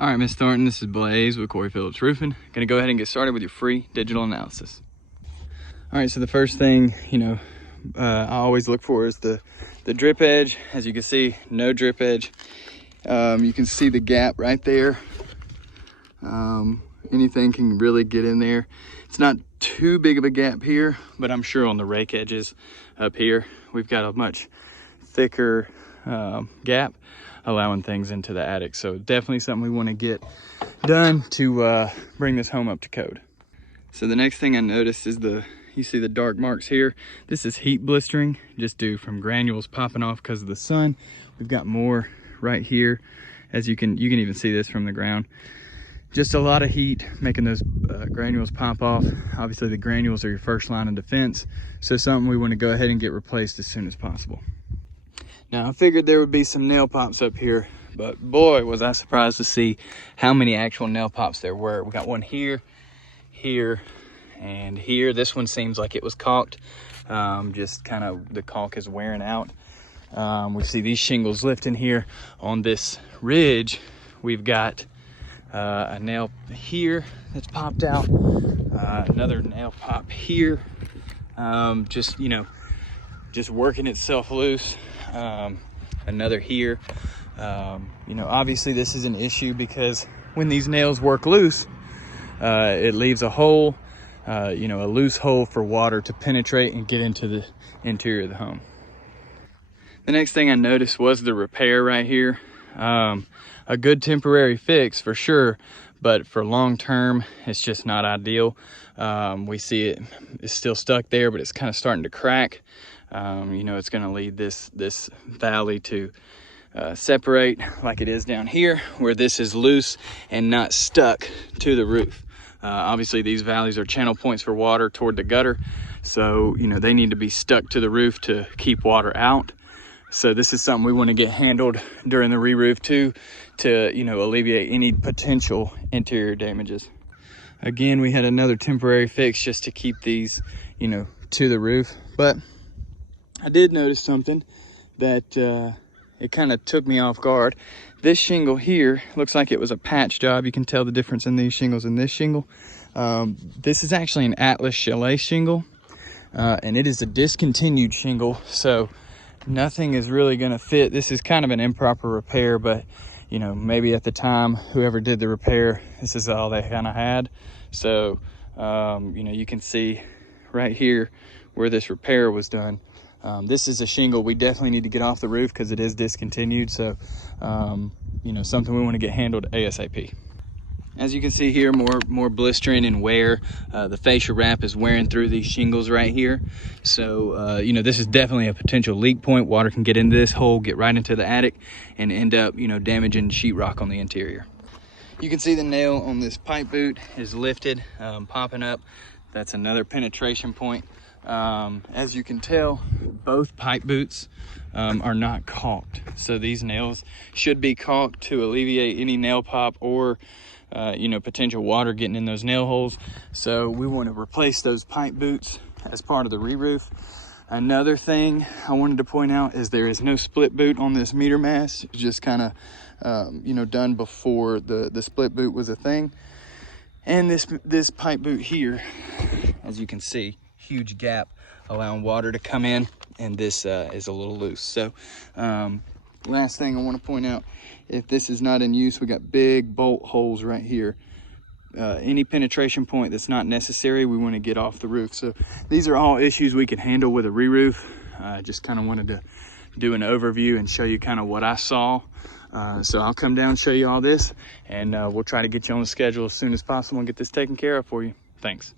All right, Miss Thornton, this is Blaze with Corey Phillips Roofing. Gonna go ahead and get started with your free digital analysis. All right, so the first thing, I always look for is the drip edge. As you can see, no drip edge. You can see the gap right there. Anything can really get in there. It's not too big of a gap here, but I'm sure on the rake edges up here, we've got a much thicker gap, allowing things into the attic. So definitely something we want to get done to bring this home up to code. So the next thing I noticed is you see the dark marks here. This is heat blistering, just due from granules popping off because of the sun. We've got more right here. As you can even see this from the ground. Just a lot of heat making those granules pop off. Obviously the granules are your first line of defense. So something we want to go ahead and get replaced as soon as possible. Now I figured there would be some nail pops up here, but boy, was I surprised to see how many actual nail pops there were. We got one here, here, and here. This one seems like it was caulked. Just kind of the caulk is wearing out. We see these shingles lifting here. On this ridge, we've got a nail here that's popped out, another nail pop here. Just working itself loose. Another here. Obviously this is an issue because when these nails work loose, it leaves a hole, a loose hole for water to penetrate and get into the interior of the home. The next thing I noticed was the repair right here. A good temporary fix for sure, but for long term, it's just not ideal. We see it's still stuck there, but it's kind of starting to crack. It's going to lead this valley to separate like it is down here, where this is loose and not stuck to the roof. Obviously these valleys are channel points for water toward the gutter, so they need to be stuck to the roof to keep water out. So this is something we want to get handled during the re-roof too, to alleviate any potential interior damages. Again, we had another temporary fix just to keep these to the roof, but I did notice something that it kind of took me off guard. This shingle here looks like it was a patch job. You can tell the difference in these shingles and this shingle. This is actually an Atlas Chalet shingle, and it is a discontinued shingle, so nothing is really going to fit. This is kind of an improper repair, but maybe at the time whoever did the repair, this is all they kind of had. So you can see right here where this repair was done. This is a shingle we definitely need to get off the roof because it is discontinued. So something we want to get handled ASAP. As you can see here, more blistering and wear. The fascia wrap is wearing through these shingles right here. So, this is definitely a potential leak point. Water can get into this hole, get right into the attic, and end up, damaging sheetrock on the interior. You can see the nail on this pipe boot is lifted, popping up. That's another penetration point. As you can tell, both pipe boots are not caulked. So these nails should be caulked to alleviate any nail pop or potential water getting in those nail holes. So we want to replace those pipe boots as part of the re-roof. Another thing I wanted to point out is there is no split boot on this meter mast. It's just kind of done before the split boot was a thing. And this pipe boot here, as you can see, huge gap allowing water to come in, and this is a little loose. So last thing I want to point out, if this is not in use, we got big bolt holes right here. Any penetration point that's not necessary, we want to get off the roof. So these are all issues we can handle with a re-roof. Just kind of wanted to do an overview and show you kind of what I saw. So I'll come down and show you all this, and we'll try to get you on the schedule as soon as possible and get this taken care of for you. Thanks.